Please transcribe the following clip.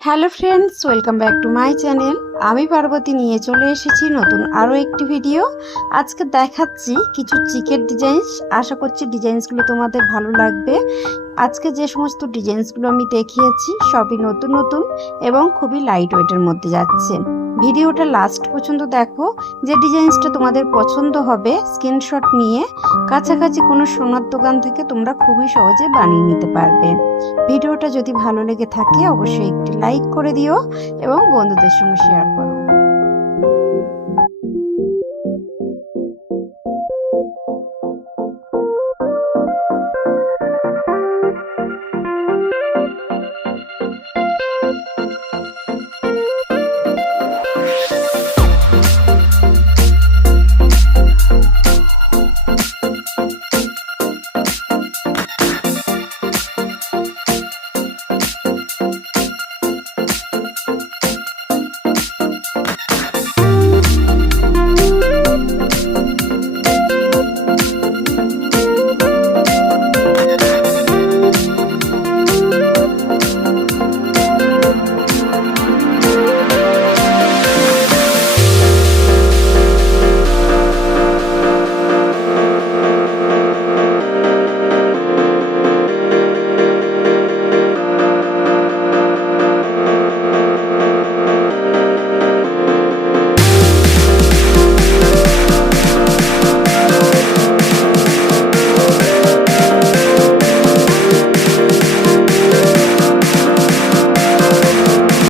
Hello friends, welcome back to my channel. আমি পার্বতী নিয়ে চলে এসেছি নতুন আরও একটি ভিডিও। আজকে দেখাচ্ছি কিছু চিকের ডিজাইনস আশা করছি ডিজাইনসগুলো তোমাদের ভালো লাগবে। আজকে যে সমস্ত ডিজাইনসগুলো আমি দেখিয়েছি, সবই নতুন নতুন এবং খুবই লাইট ওয়েটের মধ্যে যাচ্ছে। ভিডিওটা লাস্ট পর্যন্ত দেখো, যে ডিজাইনসটা তোমাদের পছন্দ হবে স্ক্রিনশট নিয়ে, কাছাকাছি কোনো সোনার দোকান থেকে তোমরা খুবই সহজে বানিয়ে নিতে পারবে। ভিডিওটা যদি ভালো লেগে থাকে, অবশ্যই একটি লাইক করে দিও এবং বন্ধুদের সঙ্গে শেয়ার করো।